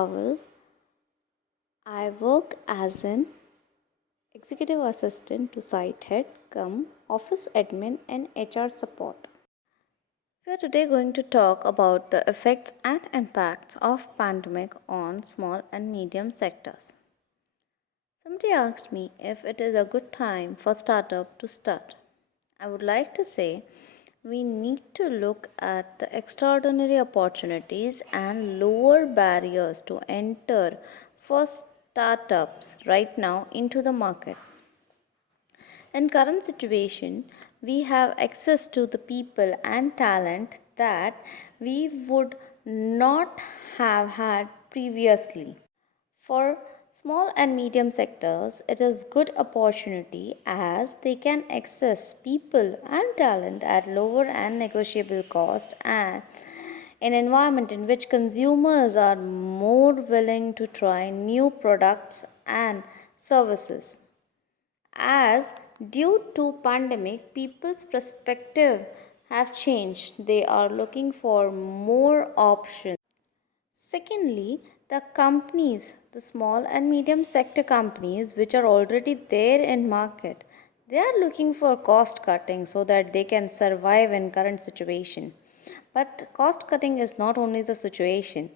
Raval. I work as an executive assistant to site head, office admin and HR support. We are today going to talk about the effects and impacts of pandemic on small and medium sectors. Somebody asked me if it is a good time for startup to start. I would like to say we need to look at the extraordinary opportunities and lower barriers to enter for startups right now into the market. In current situation, we have access to the people and talent that we would not have had previously. For small and medium sectors, it is good opportunity as they can access people and talent at lower and negotiable cost and an environment in which consumers are more willing to try new products and services. As due to pandemic, people's perspective have changed. They are looking for more options. Secondly, the companies, the small and medium sector companies which are already there in market, they are looking for cost cutting so that they can survive in current situation. But cost cutting is not only the solution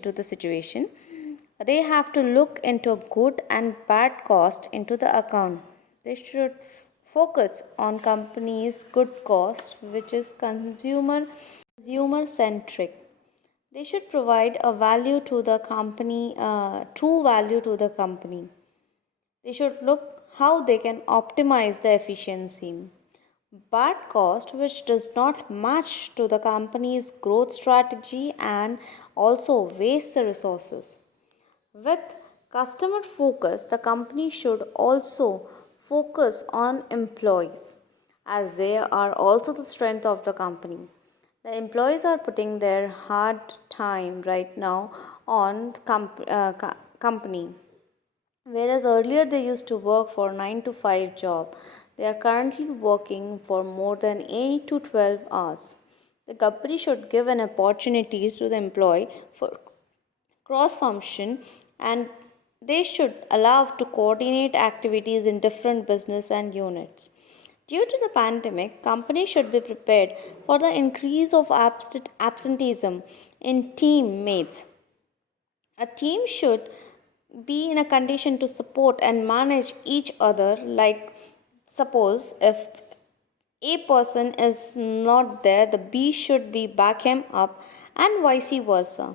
to the situation. They have to look into good and bad cost into the account. They should focus on companies' good cost, which is consumer centric. They should provide a value to the company, true value to the company. They should look how they can optimize the efficiency. Bad cost which does not match to the company's growth strategy and also waste the resources. With customer focus, the company should also focus on employees as they are also the strength of the company. The employees are putting their hard time right now on company. Whereas earlier they used to work for 9 to 5 job, they are currently working for more than 8 to 12 hours. The company should give an opportunities to the employee for cross function and they should allow to coordinate activities in different business and units. Due to the pandemic, companies should be prepared for the increase of absenteeism in teammates. A team should be in a condition to support and manage each other. Like, suppose if A person is not there, the B should be back him up, and vice versa.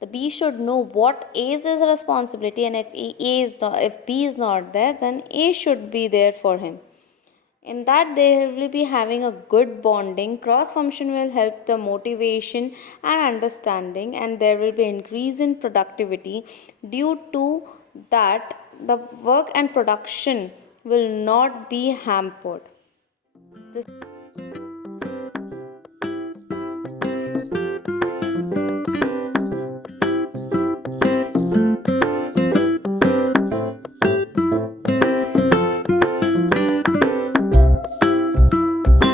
The B should know what A is his responsibility, and if B is not there, then A should be there for him. In that, they will be having a good bonding. Cross function will help the motivation and understanding, and there will be increase in productivity. Due to that, the work and production will not be hampered. This